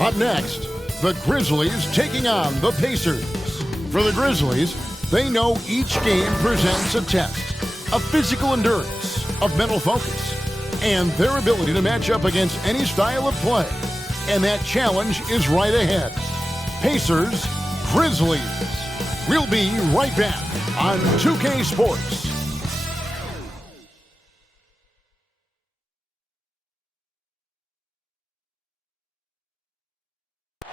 Up next, the Grizzlies taking on the Pacers. For the Grizzlies, they know each game presents a test of physical endurance, of mental focus, and their ability to match up against any style of play. And that challenge is right ahead. Pacers, Grizzlies. We'll be right back on 2K Sports.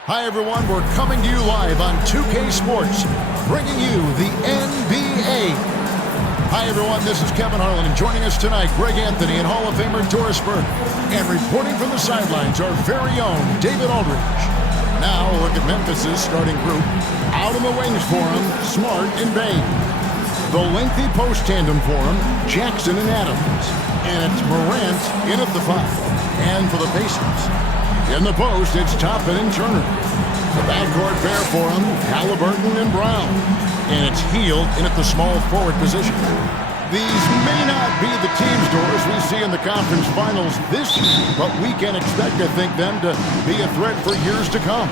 Hi everyone, we're coming to you live on 2K Sports, bringing you the NBA. Hi everyone, this is Kevin Harlan, and joining us tonight, Greg Anthony and Hall of Famer Doris Burke. And reporting from the sidelines, our very own David Aldridge. Now, look at Memphis' starting group. Out on the wings for him, Smart and Bain. The lengthy post tandem for him, Jackson and Adams. And it's Morant in at the 5. And for the Pacers, in the post, it's Toppin and Turner. The backcourt pair for him, Halliburton and Brown. And it's Hield in at the small forward position. These may not be the teams, Doris, we see in the conference finals this year, but we can expect, I think, them to be a threat for years to come.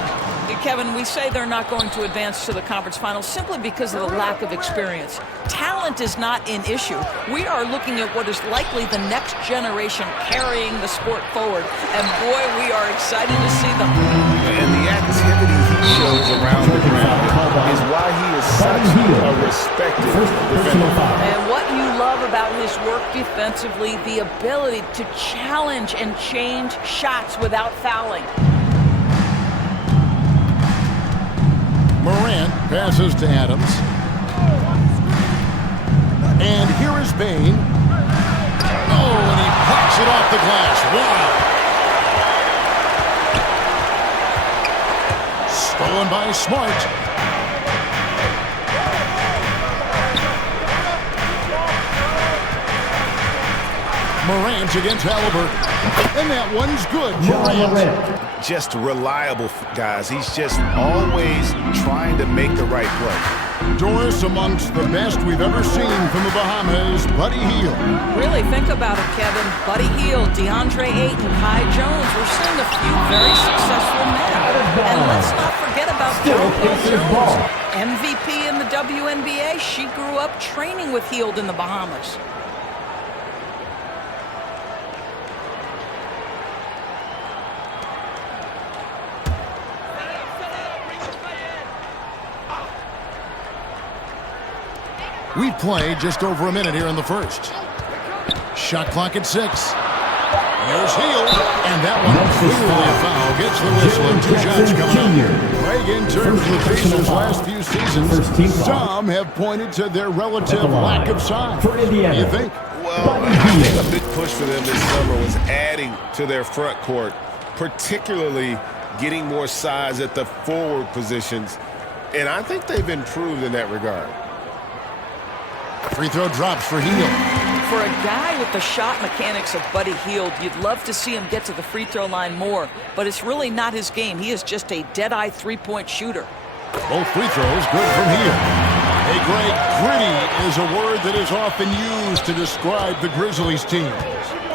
Kevin, we say they're not going to advance to the conference finals simply because of the lack of experience. Talent is not an issue. We are looking at what is likely the next generation carrying the sport forward. And boy, we are excited to see them. And the activity he shows around the ground is why he is such a respected defender. And what you love about his work defensively, the ability to challenge and change shots without fouling. Morant passes to Adams. And here is Bain. Oh, and he pops it off the glass. Wow. Stolen by Smart. Morant against Halliburton. And that one's good. Morant. Just reliable, guys. He's just always trying to make the right play. Doris, amongst the best we've ever seen from the Bahamas, Buddy Hield. Really think about it, Kevin. Buddy Hield, DeAndre Ayton, Kai Jones. We're seeing a few very successful men. And let's not forget about Paul Jones, MVP in the WNBA. She grew up training with Hield in the Bahamas. We've played just over a minute here in the first. Shot clock at 6. There's Hield, and that one clearly a foul. Gets the whistle, and 2 shots coming up. Greg, in terms of the Pacers' last few seasons, some have pointed to their relative lack of size. What do you think? Well, I think a big push for them this summer was adding to their front court, particularly getting more size at the forward positions, and I think they've improved in that regard. Free throw drops for Hield. For a guy with the shot mechanics of Buddy Hield, you'd love to see him get to the free throw line more, but it's really not his game. He is just a dead-eye three-point shooter. Both free throws good from Hield. Hey, Greg, gritty is a word that is often used to describe the Grizzlies team.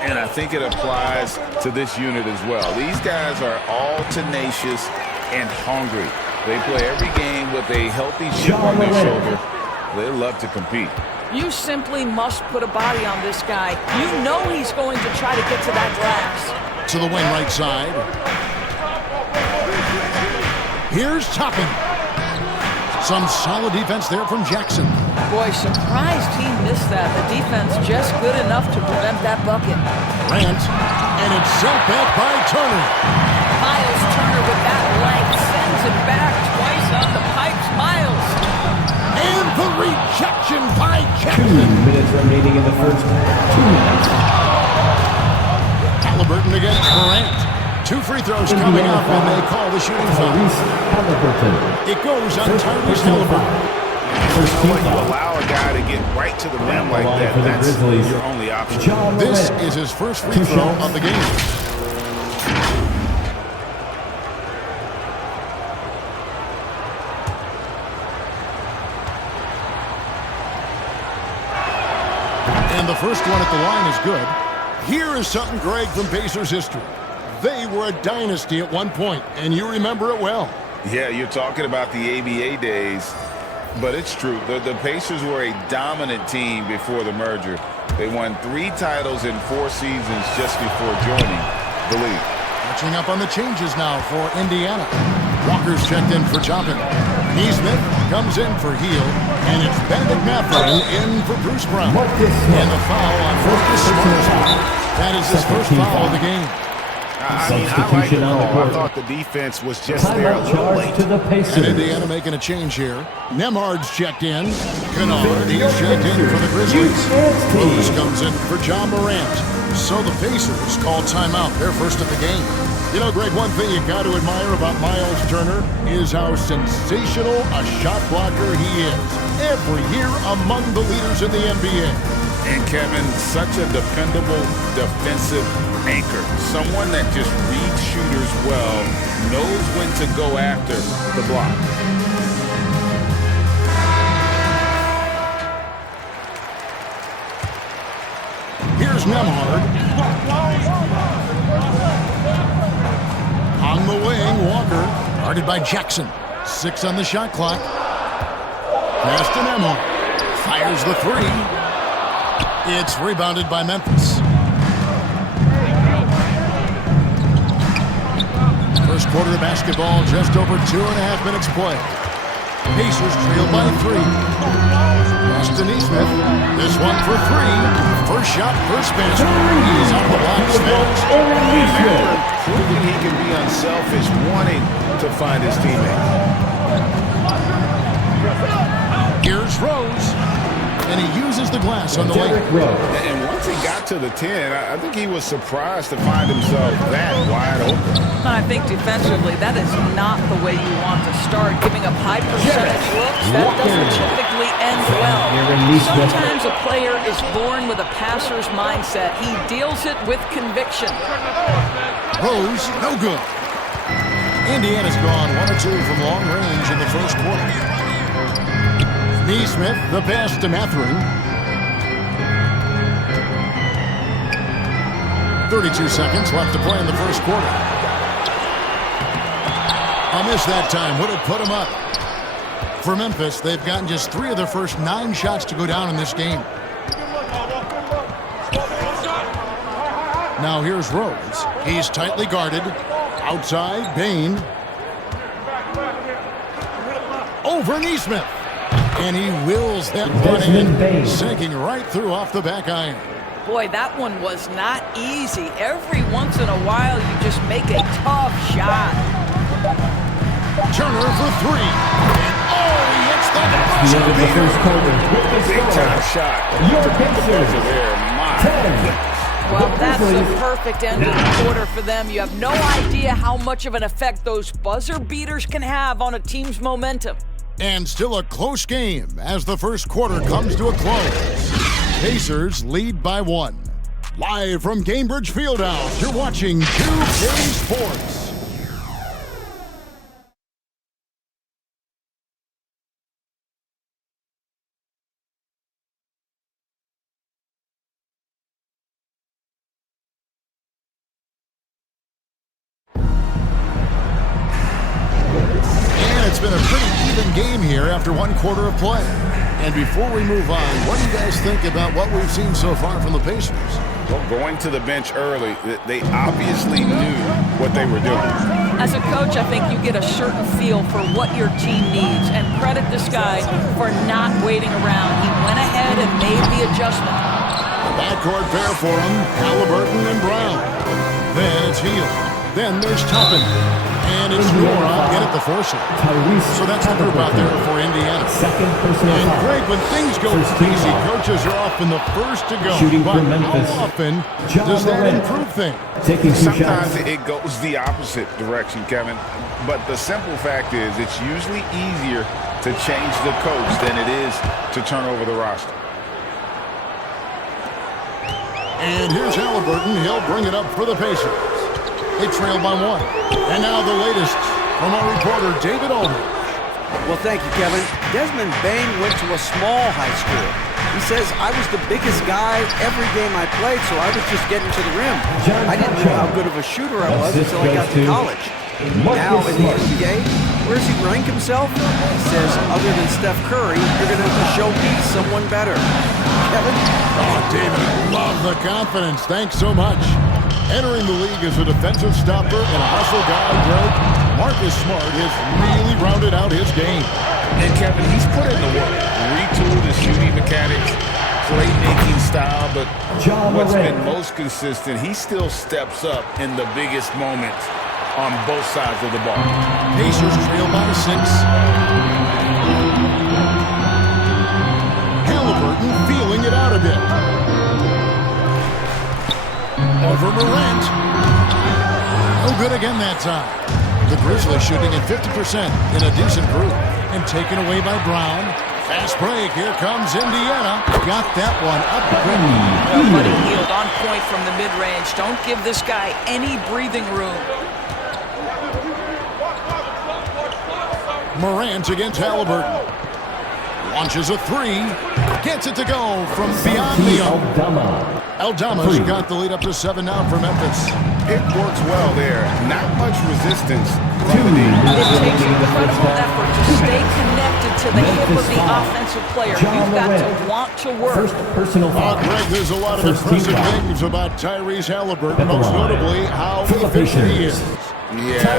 And I think it applies to this unit as well. These guys are all tenacious and hungry. They play every game with a healthy chip on their shoulder. They love to compete. You simply must put a body on this guy. You know he's going to try to get to that glass. To the wing right side. Here's Toppin. Some solid defense there from Jackson. Boy, surprised he missed that. The defense just good enough to prevent that bucket. Grant, and it's sent back by Turner. Miles Turner with that length sends it back twice on the pipes. Miles. And the rejection by Jackson. 2 minutes remaining in the first. 2 minutes. Halliburton against Morant. 2 free throws coming up, and they call the shooting foul. It goes on Tyrese Halliburton. When you allow a guy to get right to the rim like that, that's your only option. This is his first free throw of the game. And the first one at the line is good. Here is something, Greg, from Pacers history. They were a dynasty at one point, and you remember it well. Yeah, you're talking about the ABA days, but it's true. The Pacers were a dominant team before the merger. They won 3 titles in 4 seasons just before joining the league. Catching up on the changes now for Indiana. Walker's checked in for Toppin. Neesmith comes in for Heel, and it's Benedict Mathurin in for Bruce Brown. And the foul on Marcus Smart. That is his first foul of the game. I like the call. I thought the defense was just there a little late. And Indiana making a change here. Nemhard's checked in. Kennard, he's checked in for the Grizzlies. Rose comes in for John Morant. So the Pacers call timeout. They're first of the game. You know, Greg, one thing you got to admire about Miles Turner is how sensational a shot blocker he is. Every year among the leaders in the NBA. And Kevin, such a dependable defensive anchor. Someone that just reads shooters well, knows when to go after the block. Here's Nemhard. On the wing, Walker, guarded by Jackson. 6 on the shot clock. Pass to Nemhard. Fires the 3. It's rebounded by Memphis. First quarter of basketball, just over 2.5 minutes play. Pacers trail by 3. Pass to Neesmith. This one for 3. First shot, first basket. He's on the block, fast. Proving he can be unselfish, wanting to find his teammates. Here's Rose. And he uses the glass on the way. And once he got to the 10, I think he was surprised to find himself that wide open. I think defensively, that is not the way you want to start. Giving up high percentage looks, that doesn't typically end well. Sometimes a player is born with a passer's mindset. He deals it with conviction. Rose, no good. Indiana's gone 1 or 2 from long range in the first quarter. Neesmith, the pass to Mathurin. 32 seconds left to play in the first quarter. A miss that time would have put him up. For Memphis, they've gotten just 3 of their first 9 shots to go down in this game. Now here's Rose. He's tightly guarded. Outside, Bain. Over Neesmith. And he wills that one in, sinking right through off the back iron. Boy, that one was not easy. Every once in a while, you just make a tough shot. Turner for 3. And he hits the buzzer beater. Big time shot. The buzzer there. Well, that's the perfect end of the quarter for them. You have no idea how much of an effect those buzzer beaters can have on a team's momentum. And still a close game as the first quarter comes to a close. Pacers lead by 1. Live from Cambridge Fieldhouse, you're watching 2K Sports. It's been a pretty even game here after 1 quarter of play. And before we move on, what do you guys think about what we've seen so far from the Pacers? Well, going to the bench early, they obviously knew what they were doing. As a coach, I think you get a certain feel for what your team needs, and credit this guy for not waiting around. He went ahead and made the adjustment. The backcourt pair for him, Halliburton and Brown. Then it's Heel. Then there's Toppin. And it's Nora in at the forcer. So that's the group out there for Indiana. And Greg, when things go easy, coaches are often the first to go. But how often does that improve things? Sometimes it goes the opposite direction, Kevin. But the simple fact is it's usually easier to change the coach than it is to turn over the roster. And here's Halliburton. He'll bring it up for the Pacers. They trail by 1. And now the latest from our reporter, David Aldridge. Well, thank you, Kevin. Desmond Bain went to a small high school. He says, I was the biggest guy every game I played, so I was just getting to the rim. I didn't know how good of a shooter I was until I got to college. Now in the NBA, where does he rank himself? He says, other than Steph Curry, you're going to have to show me someone better. Kevin? Oh, David, I love the confidence. Thanks so much. Entering the league as a defensive stopper and a hustle guy, Greg, Marcus Smart has really rounded out his game. And Kevin, he's put in the work, retooled his shooting mechanics, playmaking style, but what's been most consistent, he still steps up in the biggest moments on both sides of the ball. Pacers trail by 6. Halliburton feeling it out a bit. Over Morant. No good again that time. The Grizzlies shooting at 50% in a decent group. And taken away by Brown. Fast break. Here comes Indiana. Got that one up quickly. Well, Buddy Hield on point from the mid-range. Don't give this guy any breathing room. Morant against Halliburton. Launches a 3. Gets it to go from beyond the arc. Aldama's got the lead up to 7 now for Memphis. It works well there. Not much resistance from the It takes incredible effort to stay connected to the hip of the offensive player. You've got to want to work. First personal foul. Greg, there's a lot of impressive things about Tyrese Halliburton, most notably how efficient he is. Yeah,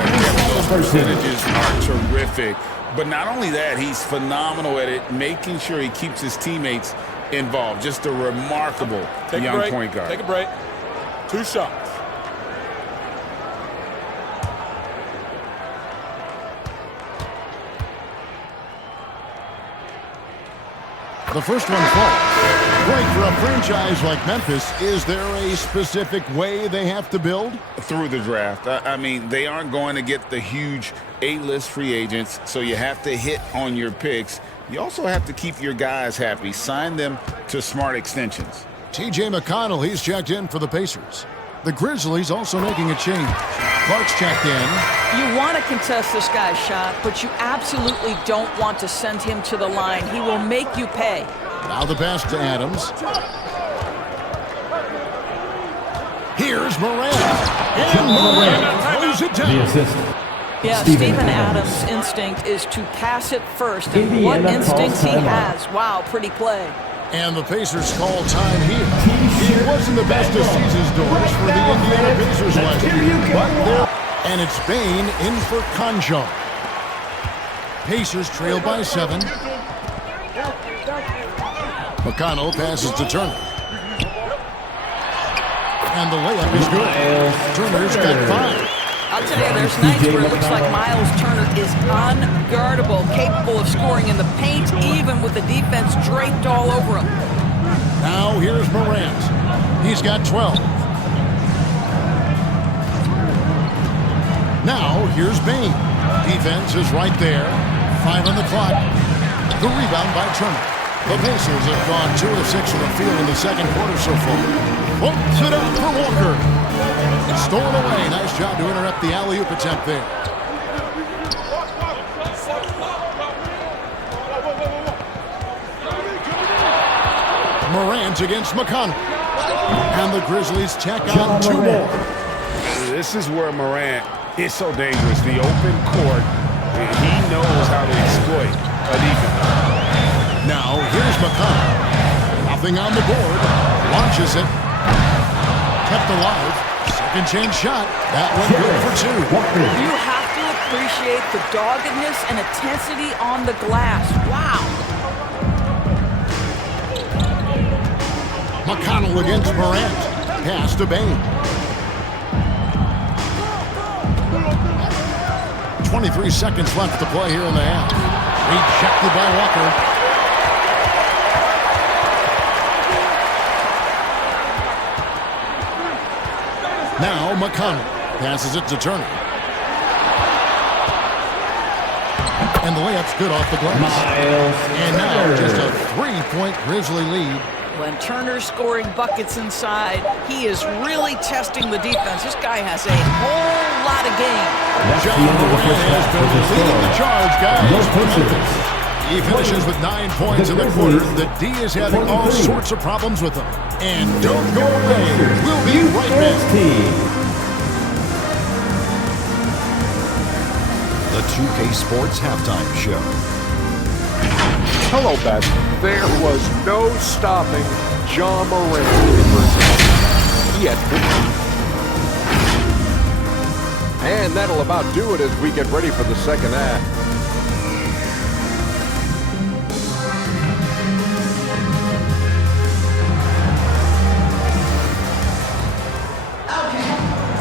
those percentages are terrific. But not only that, he's phenomenal at it, making sure he keeps his teammates involved. Just a remarkable young point guard. Take a break. 2 shots. The first one falls. Greg, for a franchise like Memphis, is there a specific way they have to build? Through the draft. I mean, they aren't going to get the huge A-list free agents, so you have to hit on your picks. You also have to keep your guys happy. Sign them to smart extensions. T.J. McConnell, he's checked in for the Pacers. The Grizzlies also making a change. Clark's checked in. You want to contest this guy's shot, but you absolutely don't want to send him to the line. He will make you pay. Now the pass to Adams. Here's Morant. And Morant throws it down. Yeah, Steven Adams' instinct is to pass it first. And what instincts he has. Wow, pretty play. And the Pacers call time here. It wasn't the best of seasons, Doris, for the Indiana Pacers last year. And it's Bane in for Conjo. Pacers trail by 7. McConnell passes to Turner. And the layup is good. Turner's got 5. I'll tell you, there's nights where it looks like Miles Turner is unguardable, capable of scoring in the paint, even with the defense draped all over him. Now here's Morant. He's got 12. Now here's Bane. Defense is right there. 5 on the clock. The rebound by Turner. The Pacers have gone 2 of 6 from the field in the second quarter so far. Pumps it out for Walker. Stolen away. Nice job to interrupt the alley-oop attempt there. Morant against McConnell. And the Grizzlies tack on 2 more. This is where Morant is so dangerous. The open court, he knows how to exploit a defense. Now, here's McConnell. Nothing on the board. Launches it. Kept alive. Second chance shot. That one good for 2. You have to appreciate the doggedness and intensity on the glass. Wow. McConnell against Morant. Pass to Bane. 23 seconds left to play here in the half. Rejected by Walker. Now McConnell passes it to Turner. And the layup's good off the glass. And now just a 3-point Grizzly lead. When Turner's scoring buckets inside, he is really testing the defense. This guy has a whole lot of game. John Morant has been leading the charge, guys. He finishes with 9 points in the quarter. The D is having all sorts of problems with him. And don't go away. We'll be right back. The 2K Sports Halftime Show. Hello, Beth. There was no stopping John Morant. And that'll about do it as we get ready for the second half.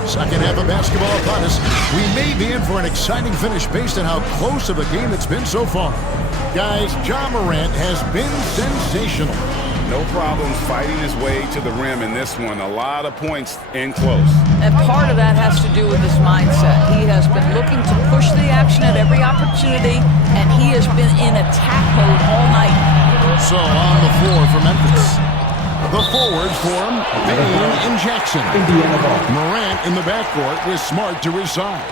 Second half of basketball upon us. We may be in for an exciting finish based on how close of a game it's been so far. Guys, John Morant has been sensational. No problems fighting his way to the rim in this one. A lot of points in close. And part of that has to do with his mindset. He has been looking to push the action at every opportunity, and he has been in attack mode all night. So on the floor for Memphis. The forwards form Bain and Jackson. Morant in the backcourt with Smart to his side.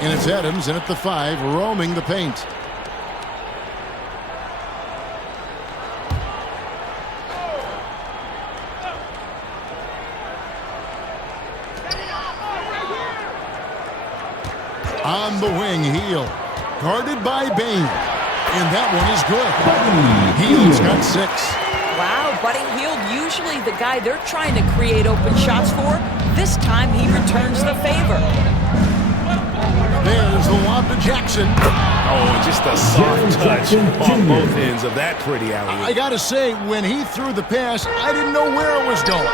And it's Adams in at the 5, roaming the paint. On the wing, Hield. Guarded by Bain. And that one is good. Hield's got 6. Wow, Buddy Hield, usually the guy they're trying to create open shots for. This time he returns the favor. There's the lob to Jackson. Oh, just a soft touch on both ends of that pretty alley. I gotta say, when he threw the pass, I didn't know where it was going.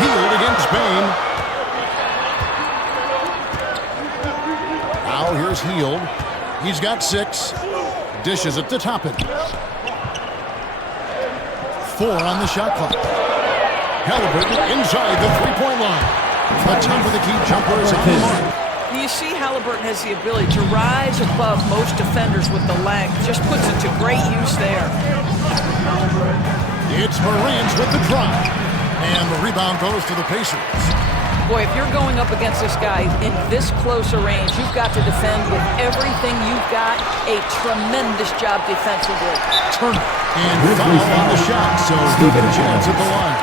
Hield against Bain. Now here's Hield. He's got 6. Dishes it to Toppin. 4 on the shot clock. Halliburton inside the three-point line. The top of the key jumper is on the mark. You see Halliburton has the ability to rise above most defenders with the length. Just puts it to great use there. It's Morant with the drive. And the rebound goes to the Pacers. Boy, if you're going up against this guy in this close a range, you've got to defend with everything you've got. A tremendous job defensively. Turner. And foul on the shot, so he'll get a chance at the line.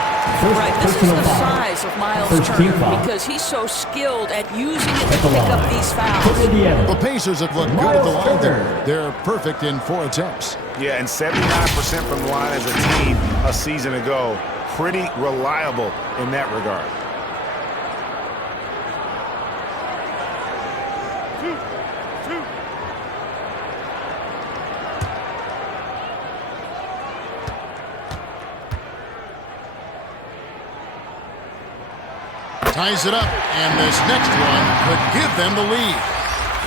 Right, this is the size of Miles Turner because he's so skilled at using it to pick up these fouls. The Pacers have looked good at the line there. They're perfect in 4 attempts. Yeah, and 79% from the line as a team a season ago. Pretty reliable in that regard. Ties it up, and this next one could give them the lead.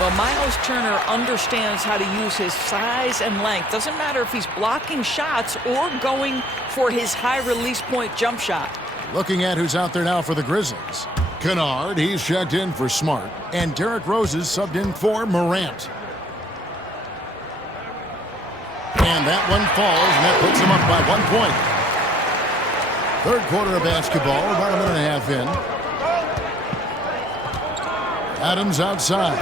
Well, Miles Turner understands how to use his size and length. Doesn't matter if he's blocking shots or going for his high release point jump shot. Looking at who's out there now for the Grizzlies. Kennard, he's checked in for Smart, and Derrick Rose is subbed in for Morant. And that one falls, and that puts him up by 1 point. Third quarter of basketball, about a minute and a half in. Adams outside.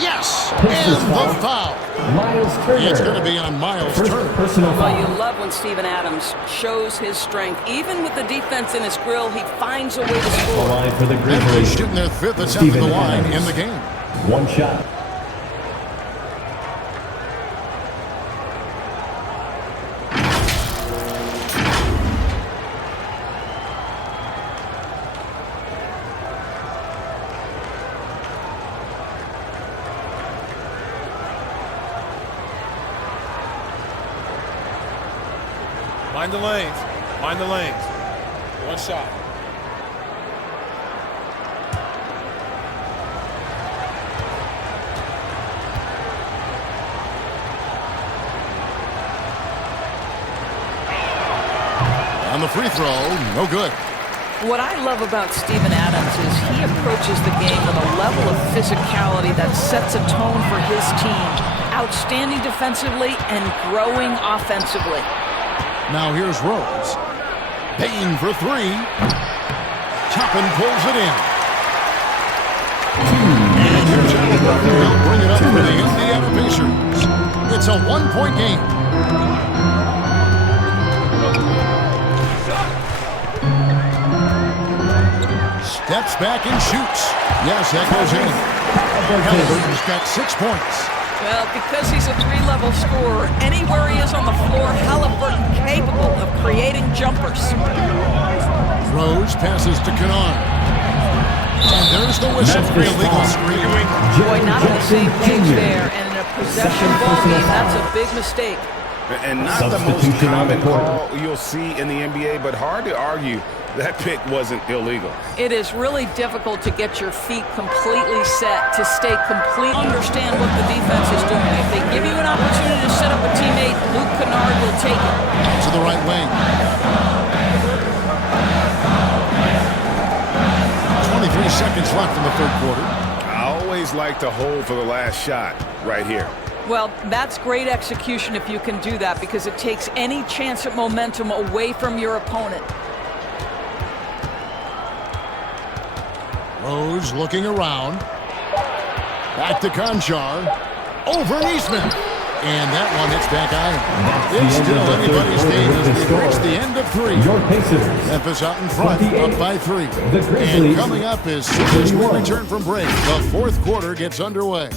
Yes! And the foul. Miles Turner. It's going to be on Miles Turner. Personal Well, you foul. love when Steven Adams shows his strength. Even with the defense in his grill, he finds a way to The score. line for the Memphis Grizzlies. shooting their 5th attempt at Steven the line Adams. in the game. 1 shot. Mind the lanes. Mind the lanes. 1 shot. On the free throw, no good. What I love about Steven Adams is he approaches the game with a level of physicality that sets a tone for his team. Outstanding defensively and growing offensively. Now here's Rose. Bain for 3. Toppin pulls it in. They'll bring it up for the Indiana Pacers. It's a one-point game. Steps back and shoots. Yes, that goes in. Halliburton's got 6 points. Well, because he's a three-level scorer, anywhere he is on the floor, Halliburton capable of creating jumpers. Rose passes to Kennard. And there's the whistle for illegal screen. Boy, not on the same page there. And in a possession ball game, that's a big mistake. And not the most common call you'll see in the NBA, but hard to argue that pick wasn't illegal. It is really difficult to get your feet completely set, to stay complete, understand what the defense is doing. If they give you an opportunity to set up a teammate, Luke Kennard will take it. To the right wing. 23 seconds left in the third quarter. I always like to hold for the last shot right here. Well, that's great execution if you can do that, because it takes any chance at momentum away from your opponent. Rose looking around. Back to Conchar. Over Niesman. And that one hits back iron. It's still anybody's game as we reach the end of 3. Memphis out in front, up by 3. And coming up as soon as we return from break, the fourth quarter gets underway.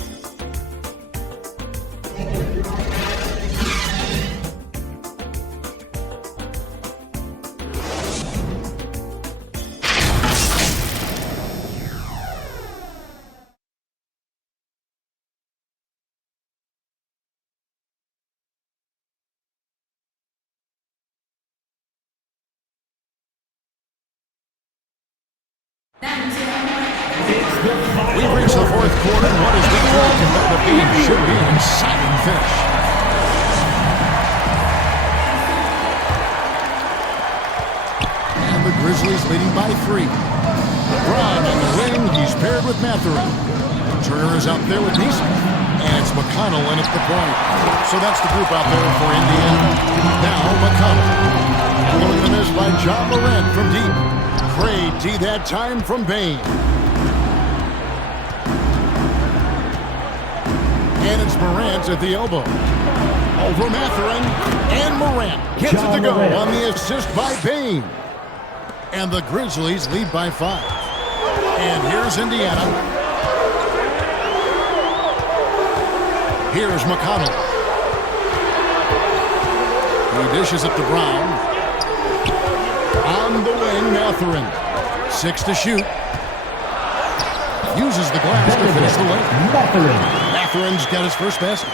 We've reached the fourth quarter, and what has been a competitive game should be an exciting finish. And the Grizzlies leading by 3. LeBron on the wing, he's paired with Mathurin. Turner is out there with Neeson. And it's McConnell in at the point. So that's the group out there for Indiana. Now McConnell. Blowing the miss by John Morant from deep. Craig D that time from Bain. And it's Morant at the elbow. Over Mathurin. And Morant gets it to go on the assist by Bain. And the Grizzlies lead by 5. And here's Indiana. Here's McConnell. He dishes it to Brown. On the wing, Mathurin. 6 to shoot. Uses the glass to finish the lane. Mathurin's got his first basket.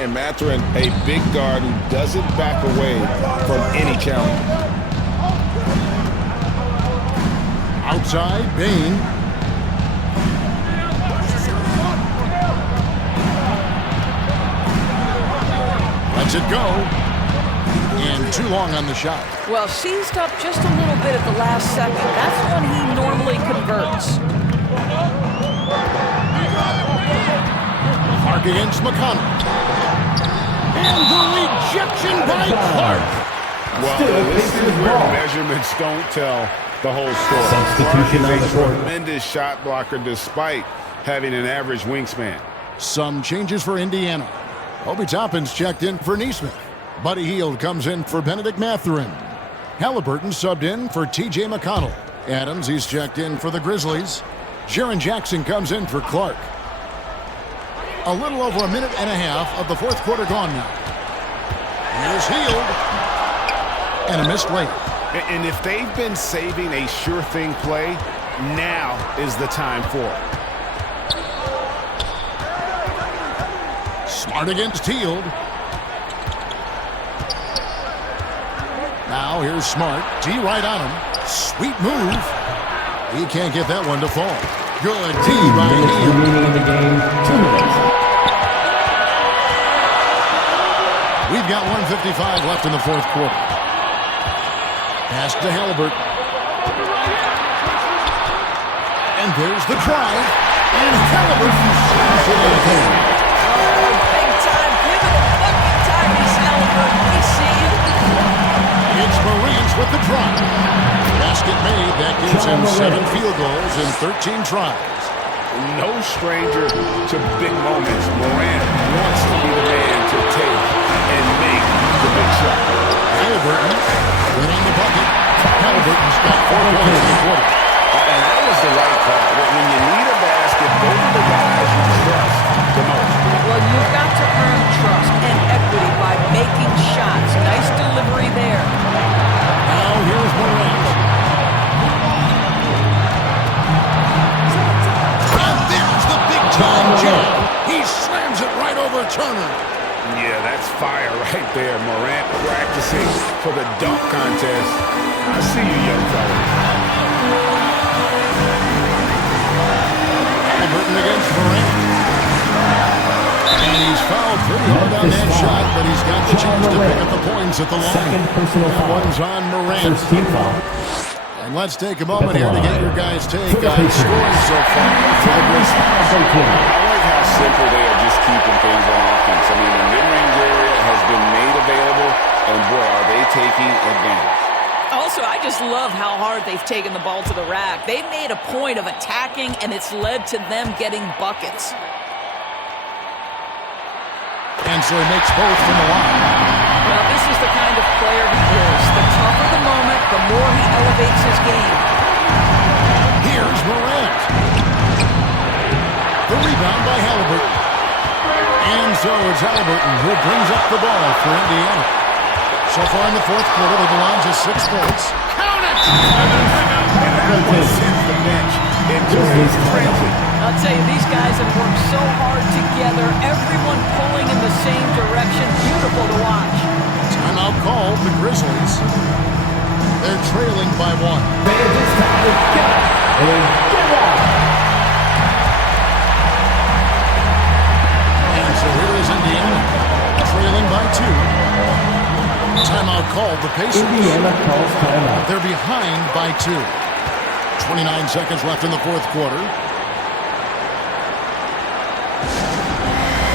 And Mathurin, a big guard who doesn't back away from any challenge. Outside, Bain. Lets it go. And too long on the shot. Well, seized up just a little bit at the last second. That's when he normally converts. Clark against McConnell. And the rejection by Clark. Well, this is where measurements don't tell the whole story. Substitution on the Clark is a court. tremendous shot blocker despite having an average wingspan. Some changes for Indiana. Obi Toppin's checked in for Neesmith. Buddy Hield comes in for Benedict Mathurin. Halliburton subbed in for T.J. McConnell. Adams, he's checked in for the Grizzlies. Jaren Jackson comes in for Clark. A little over a minute and a half of the fourth quarter gone now. Here's Hield. And a missed layup. And if they've been saving a sure thing play, now is the time for it. Smart against Hield. Now here's Smart. D right on him. Sweet move. He can't get that one to fall. Good D by Hield. Remaining in the game, 2 minutes. We've got 1:55 left in the fourth quarter. Pass to Halliburton. And there's the drive. And Halliburton shoots it in. Big time. Give it a bucket time, Miss Halliburton. We see you. It's Morant with the drive. Basket made. That gives him 7 field goals in 13 tries. No stranger to big moments. Morant wants to be the man to take and make the big shot. Halliburton right on the bucket. Halliburton's got 4 points in the quarter. And that was the right call. When you need a basket, those are the guys you trust the most. Well, you've got to earn trust and equity by making shots. Nice delivery there. Now here's Morant. And there's the big-time jump. He slams it right over Turner. Yeah, that's fire right there. Morant practicing for the dunk contest. I see you, young fella. Halliburton against Morant. And he's fouled pretty hard on that shot, but he's got the chance to pick up the points at the line. Second personal That foul. one's on Morant. First team foul. And let's take a moment here to get your guys' take on scoring so far for the Grizzlies. I like how simple they are just keeping things on offense. I mean, the mid-range area has been made available, and boy, are they taking advantage. Also, I just love how hard they've taken the ball to the rack. They've made a point of attacking, and it's led to them getting buckets. And so he makes both from the line. Well, this is the kind of player he is. The tougher the moment, the more he elevates his game. Here's Morant. The rebound by Halliburton. And so it's Halliburton who brings up the ball for Indiana. So far in the fourth quarter, they belong to 6 points. Count it! And that one sends the bench into a frenzy. I'll tell you, these guys have worked so hard together, everyone pulling in the same direction. Beautiful to watch. Timeout called, the Grizzlies. They're trailing by 1. Fans, it's time to get up and get out. And so here is Indiana, trailing by 2. Timeout called, the Pacers. Indiana calls timeout. They're behind by 2. 29 seconds left in the fourth quarter.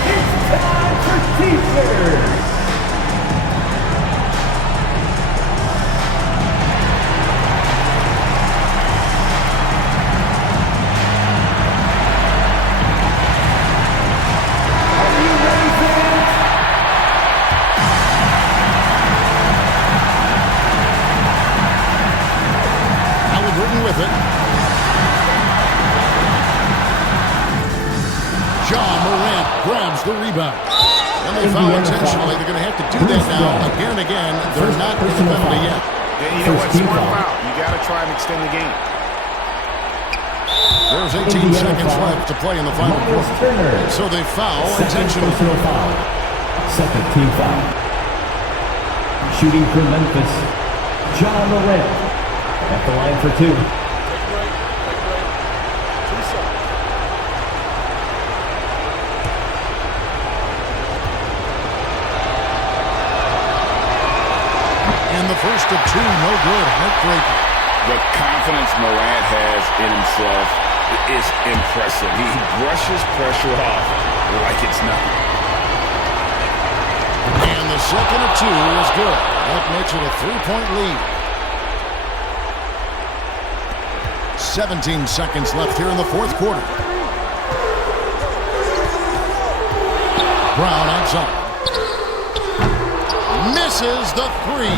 It's time for teachers. With it. John Morant grabs the rebound. And they foul intentionally. They're going to have to do that now again and again. They're not in the penalty yet. Yeah, you know what? Smart foul. You got to try and extend the game. There's 18 seconds left to play in the final quarter. So they foul intentionally. Second team foul. Shooting for Memphis, John Morant. At the line for 2. And the first of 2, no good. Heartbreaking. The confidence Morant has in himself is impressive. He brushes pressure off like it's nothing. And the second of 2 is good. That makes it a 3-point lead. 17 seconds left here in the fourth quarter. Brown outside. Misses the 3.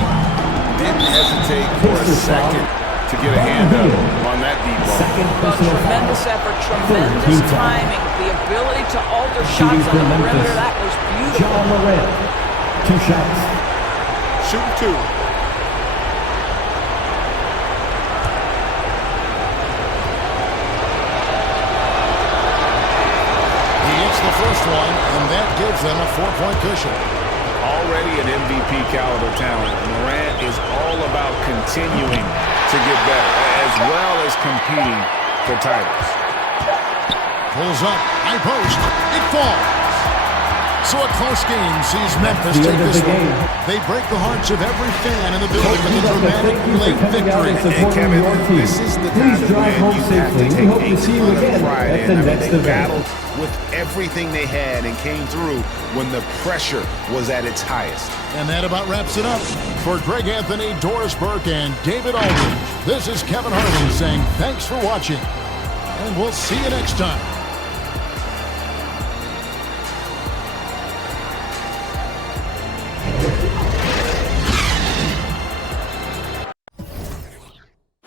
Didn't hesitate for a second to get a hand up on that deep ball. Well, tremendous effort, tremendous timing, the ability to alter shots on the perimeter. That was beautiful. John Morant, 2 shots. Shooting 2. First one, and that gives them a 4-point cushion. Already an MVP caliber talent, Morant is all about continuing to get better, as well as competing for titles. Pulls up, high post, it falls. So a close game sees Memphis take this one. They break the hearts of every fan in the building with a dramatic late victory. And Kevin, this is the kind of win you have to take a ton of pride in. They battled with everything they had and came through when the pressure was at its highest. And that about wraps it up. For Greg Anthony, Doris Burke, and David Aldridge, this is Kevin Harlan saying thanks for watching. and we'll see you next time.